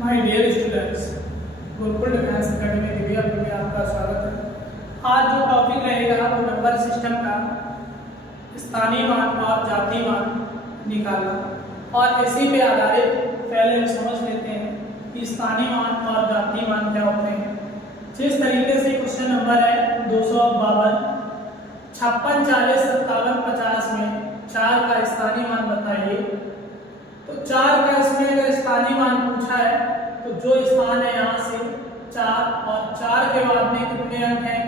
My dear students, Gurukul defence academy Divya में आपका स्वागत है। आज जो टॉपिक रहेगा वो नंबर सिस्टम का स्थानीय मान और जातीय मान निकालना, और इसी पे आधारित पहले हम समझ लेते हैं कि स्थानीय मान और जातीय मान क्या होते हैं। जिस तरीके से क्वेश्चन नंबर है 252, 56, 40, 57, 50 में 4 का स्थानीय मान बताइए। तो 4 का इसमें अगर स्थानीय मान पूछा है तो जो स्थान है यहाँ से 4, और 4 के बाद में कितने अंक हैं?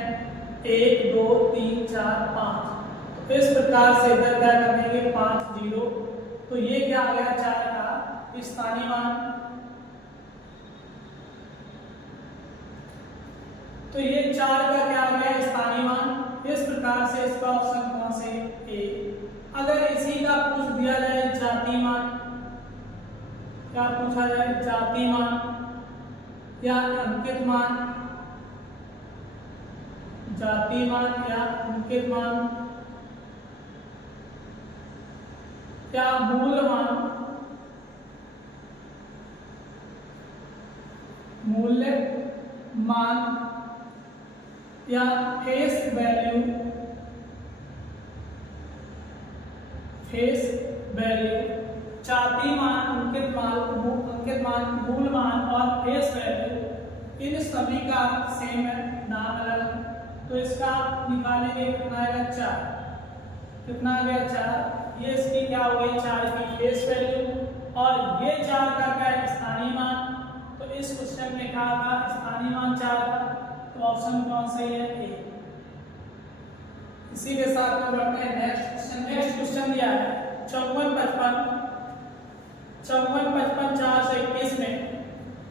1, 2, 3, 4, 5। तो इस प्रकार से इधर क्या करेंगे? 5 0। तो ये क्या आ गया? 4 का स्थानीय मान। तो ये 4 का क्या आ गया? स्थानीय मान। इस प्रकार से इसका ऑप्शन कौन से? ए। अगर इसी का पूछ दिया जाए जातीय मान, क्या पूछा जाए? जातीय मान या अंकित मान, जातीय मान या अंकित मान या मूल मान, मूल्य मान या फेस वैल्यू, फेस वैल्यू, जातीय मान, अंकित मान, मूल मान और फेस वैल्यू, इन सभी का सेम है, नाम अलग। तो इसका निकालेंगे, कितना आएगा? 4। कितना आ गया? 4। ये इसकी क्या हो गई? 4 की फेस वैल्यू, और ये 4 का क्या है? स्थानीय मान। तो इस क्वेश्चन में क्या होगा? स्थानीय मान 4 का। तो ऑप्शन कौन सही है? ए। इसी के साथ में बढ़ते हैं नेक्स्ट क्वेश्चन। नेक्स्ट क्वेश्चन दिया है 54, 55, 421 में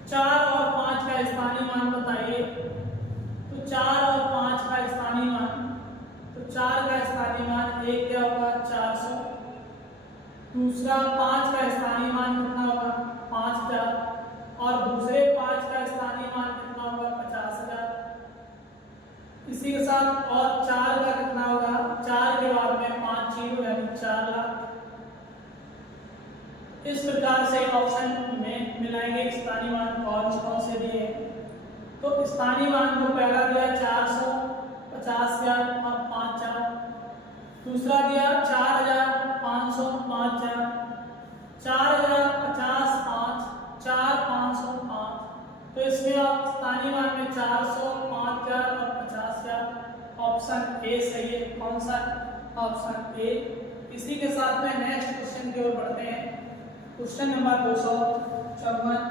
4 और 5 का स्थानीय मान बताइए। तो 4 और 5 का स्थानीय मान, तो 4 का स्थानीय मान एक क्या होगा? 400। दूसरा 5 का स्थानीय मान कितना होगा? 5000। और दूसरे 5 का स्थानीय मान कितना होगा? 50000। इसी के साथ और 4 का कितना होगा? 4 के बाद में 5 0 यानी 4 लाख। इस प्रकार से ऑप्शन में मिलाएंगे स्थानीय मान कौन से दिए। तो स्थानीय मान को पहला दिया 400, 50,000 और 5,000। दूसरा दिया 4,000, 500, 5,000, 4,000, 50, 5, 4, 500, 5। तो इसमें आप स्थानीय मान में 400, 5,000 और 50,000। ऑप्शन ए सही है। कौन सा? Option A. इसी के साथ में नेक्स्ट क्वेश्चन की ओर बढ़ते हैं। क्वेश्चन नंबर 254,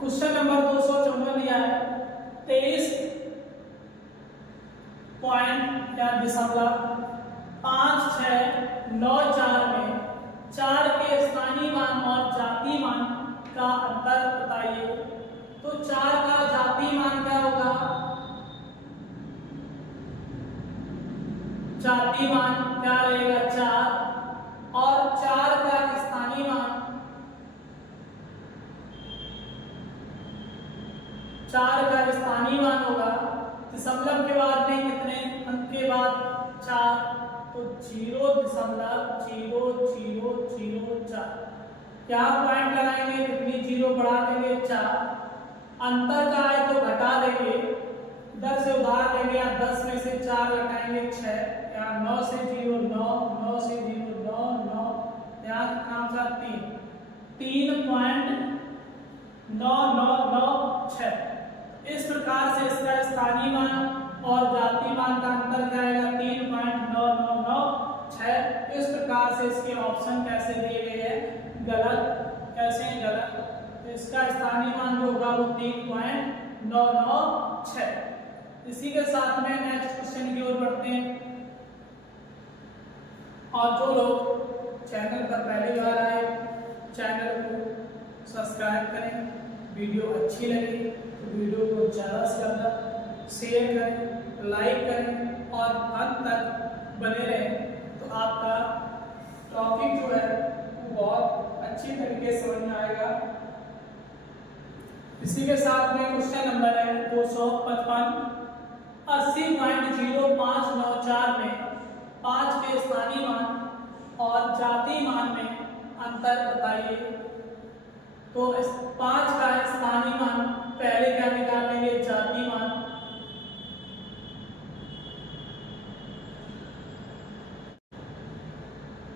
क्वेश्चन नंबर 254 दिया है 23 पॉइंट या दशमलव 5694 में 4 के स्थानीय मान और जातीय मान का अंतर बताइए। तो 4 का जातीय मान क्या होगा? जातीय मान क्या रहेगा? 4। और 4 का स्थानीय मान, 4 का स्थानीय मान होगा दशमलव के बाद में कितने अंक के बाद? 4। तो 0.0004। क्या पॉइंट लगाएंगे? कितनी जीरो बढ़ा देंगे? 4। अंतर का है तो घटा देंगे, इधर से उधार लेंगे, या 10 में से 4 घटाएंगे 6, या 9 से 0 9, 9 से 0 9 9, यहाँ कितना था? 3.9996। इस प्रकार से इसका स्थानीय मान और जातीय मान का अंतर क्या आएगा? 3.9996। इस प्रकार से इसके ऑप्शन कैसे दिए गए हैं? गलत। कैसे गलत? तो इसका स्थानीय मान जो होगा वो 3.996। इसी के साथ में नेक्स्ट क्वेश्चन की ओर बढ़ते हैं। और जो लोग चैनल पर पहली बार आए, चैनल को सब्सक्राइब करें। वीडियो अच्छी लगी तो वीडियो को ज़्यादा से ज़्यादा शेयर करें, लाइक करें और अंत तक बने रहें। तो आपका टॉपिक जो है वो बहुत अच्छी तरीके से समझ में आएगा। इसी के साथ में क्वेश्चन नंबर है 255, 80.0594 में 5 के स्थानीय मान और जातीय मान में अंतर बताइए। तो इस 5 का स्थानीय मान पहले क्या निकालेंगे, जातीय मान।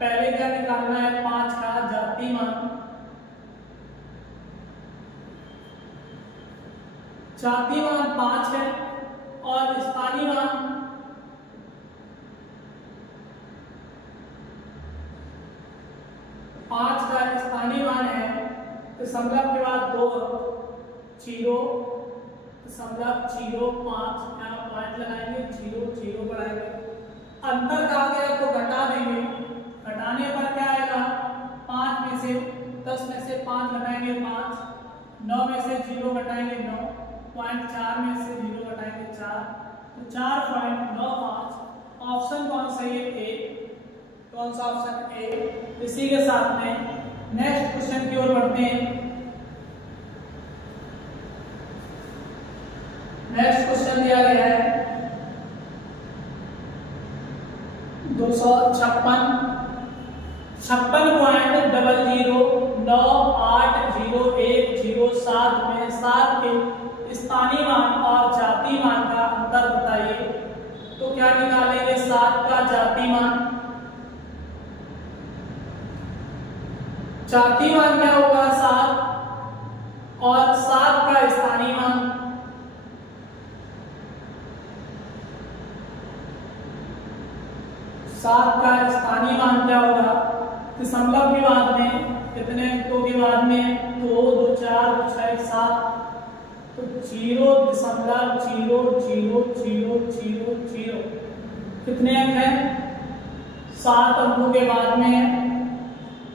पहले क्या निकालना है, 5 का जातीय मान। जातीय मान 5 है और स्थानीय मान 5 का स्थानीय मान है दशमलव के बाद 2 0.05, यहाँ पॉइंट लगाएंगे, 0 बढ़ाएंगे। अंतर कहा गया तो घटा देंगे, घटाने पर क्या आएगा, 5 में से 10 में से 5 घटाएंगे 5, 9 में से 0 घटाएंगे 9, 0.4 में से 0 घटाएंगे 4, तो 4.95। ऑप्शन कौन सा है, ए। कौन सा ऑप्शन, ए। इसी के साथ में नेक्स्ट क्वेश्चन की ओर बढ़ते हैं। नेक्स्ट क्वेश्चन दिया गया है 56.00980107 में 7 के स्थानीय मान और जातीय मान का अंतर बताइए। तो क्या निकालेंगे, 7 का जातीय मान। जातीय मान क्या होगा, 7, और 7 का स्थानीय मान। सात का स्थानीय मान क्या होगा, दशमलव के बाद में कितने अंकों के बाद में, 2 2 4 2 6 7, तो 0.000000 कितने अंक हैं, 7 अंकों के बाद में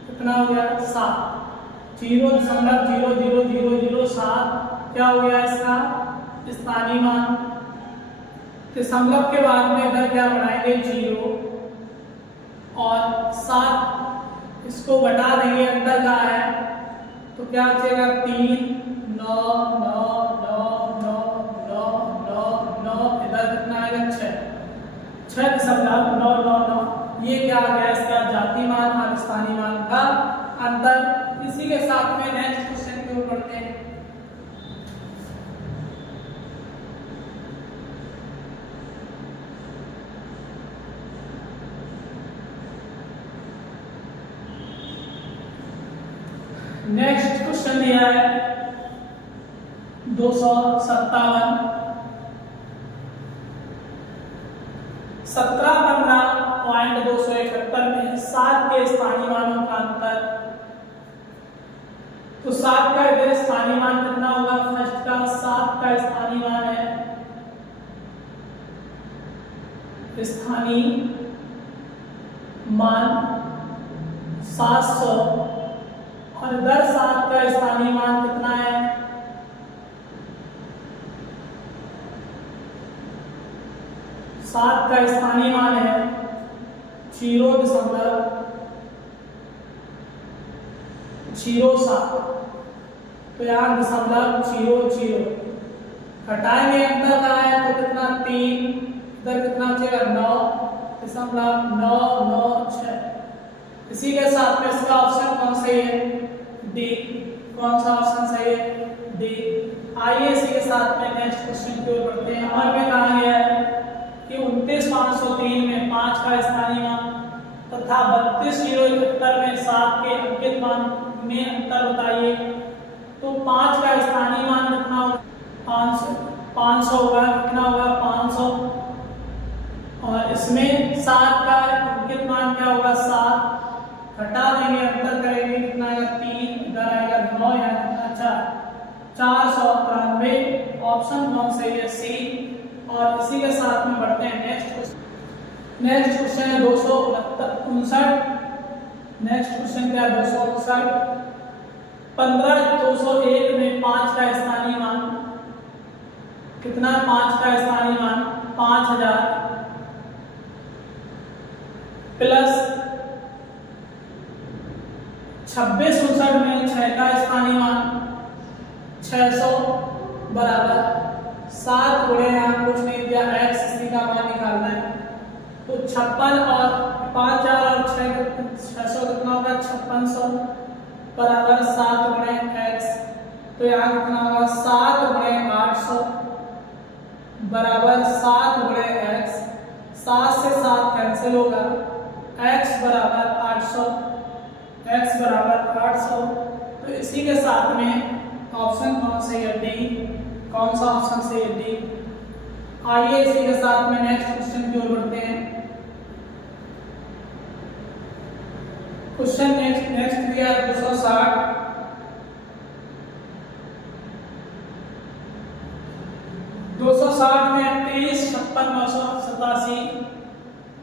कितना हो गया, 7। 0.00007 क्या हो गया इसका स्थानीय मान। दशमलव के बाद में इधर क्या बढ़ाएंगे, 0 और 7 इसको घटा देंगे, अंतर का है तो क्या बचेगा, 3 9 9 9 9 9 9 9, इधर कितना आएगा, 6.999। ये क्या आ गया इसका जातीय मान और स्थानीय मान का अंतर। इसी के साथ में नेक्स्ट क्वेश्चन की ओर बढ़ते हैं। नेक्स्ट क्वेश्चन दिया है 257। 17.15.271 में 7 के स्थानीय मानों का अंतर। तो 7 का इधर स्थानीय मान कितना होगा, फर्स्ट का 7 का स्थानीय मान है, स्थानीय मान 700, और इधर 7 का स्थानीय मान कितना है, 7 का स्थानीय मान है 0.07। तो यहाँ 0.00 घटाएंगे, अंतर का है तो कितना, 3, इधर कितना बचेगा, 9.996। इसी के साथ में इसका ऑप्शन कौन सही है, डी। कौन सा ऑप्शन सही है, डी। आइए इसी के साथ में नेक्स्ट क्वेश्चन की ओर बढ़ते हैं। और में कहा गया है कि 29.503 में 5 का स्थानीय मान तथा 32.071 में 7 के अंकित मान में अंतर बताइए। तो 5 का स्थानीय मान कितना होगा, 500 होगा, कितना होगा, 500, और इसमें 7 का अंकित मान क्या होगा, 7, घटा देंगे, अंतर करेंगे, कितना आएगा, 3, इधर आएगा 9, यहाँ कितना, 493। ऑप्शन कौन सही है, सी। और इसी के साथ में बढ़ते हैं नेक्स्ट क्वेश्चन। नेक्स्ट क्वेश्चन है 259। नेक्स्ट क्वेश्चन क्या है, 259। 15,201 में 5 का स्थानीय मान कितना, 5 का स्थानीय मान 5000 प्लस 2659 में 6 का स्थानीय मान 600 बराबर 7 गुणे, यहाँ कुछ नहीं दिया, x इसी का मान निकालना है। तो 56 और 5000 और 600 कितना होगा 5600 बराबर 7 गुणे x। तो यहाँ कितना होगा 7 गुणे 800 बराबर 7 गुणे x। 7 से 7 कैंसिल होगा, x बराबर 800, x बराबर 800। तो इसी के साथ में ऑप्शन कौन सा है डी, कौन सा ऑप्शन से है डी। आइए इसी के साथ में नेक्स्ट क्वेश्चन की ओर बढ़ते हैं। क्वेश्चन नेक्स्ट दिया 260। 260 में 23 56 987,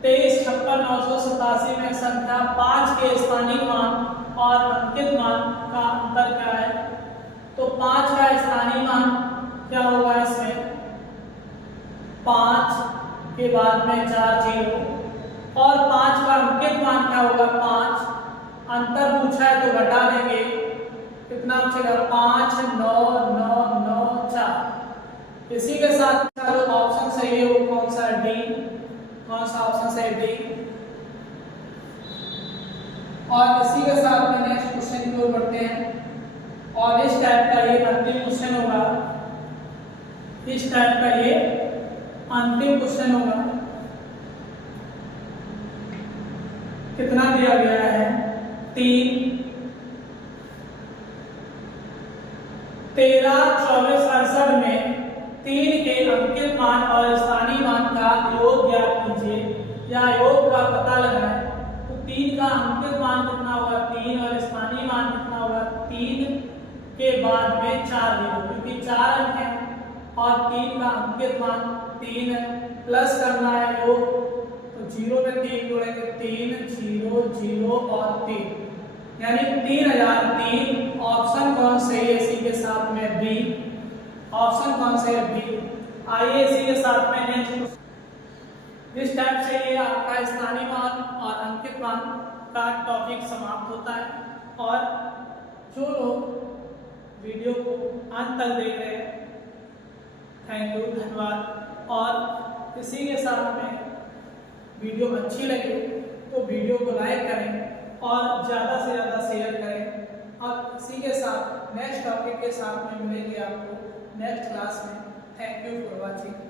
23 56 987 में संख्या 5 के स्थानीय मान और अंकित मान का अंतर क्या है। तो 5 का स्थानीय मान क्या होगा, इसमें 5 के बाद में 4 जीरो और 5 का अंकित मान क्या होगा 5। अंतर पूछा है तो घटा देंगे, कितना बचेगा 5 9 9 9 4। इसी के साथ जो ऑप्शन सही है वो कौन सा है डी, कौन सा ऑप्शन सही है डी। और इसी के साथ में नेक्स्ट क्वेश्चन की ओर बढ़ते हैं। और इस टाइप का ये अंतिम क्वेश्चन होगा, इस टाइप का ये अंतिम क्वेश्चन होगा। कितना दिया गया है 3 13 24 68 में 3 के अंकित मान और स्थानीय मान का योग ज्ञात कीजिए या योग का पता लगाएं। तो 3 का अंकित मान कितना होगा 3 और स्थानीय मान कितना होगा 3 के बाद में 4 जीरो, क्योंकि 4 अंक है और 3 का अंकित मान 3 है। प्लस करना है योग, तो 0 में 3 जोड़ेंगे 3 0 0 और 3 यानी 3003। ऑप्शन कौन सही है इसी के साथ में बी, ऑप्शन कौन से है बी। आइए इसी के साथ में नेक्स्ट इस टाइप से ये आपका स्थानीय मान और अंकित मान का टॉपिक समाप्त होता है। और जो लोग वीडियो को अंत तक देख रहे हैं थैंक यू, धन्यवाद। और इसी के साथ में वीडियो अच्छी लगे तो वीडियो को लाइक करें और ज़्यादा से ज़्यादा शेयर करें। और इसी के साथ नेक्स्ट टॉपिक के साथ में मिलेंगे आपको नेक्स्ट क्लास में। Thank you for watching.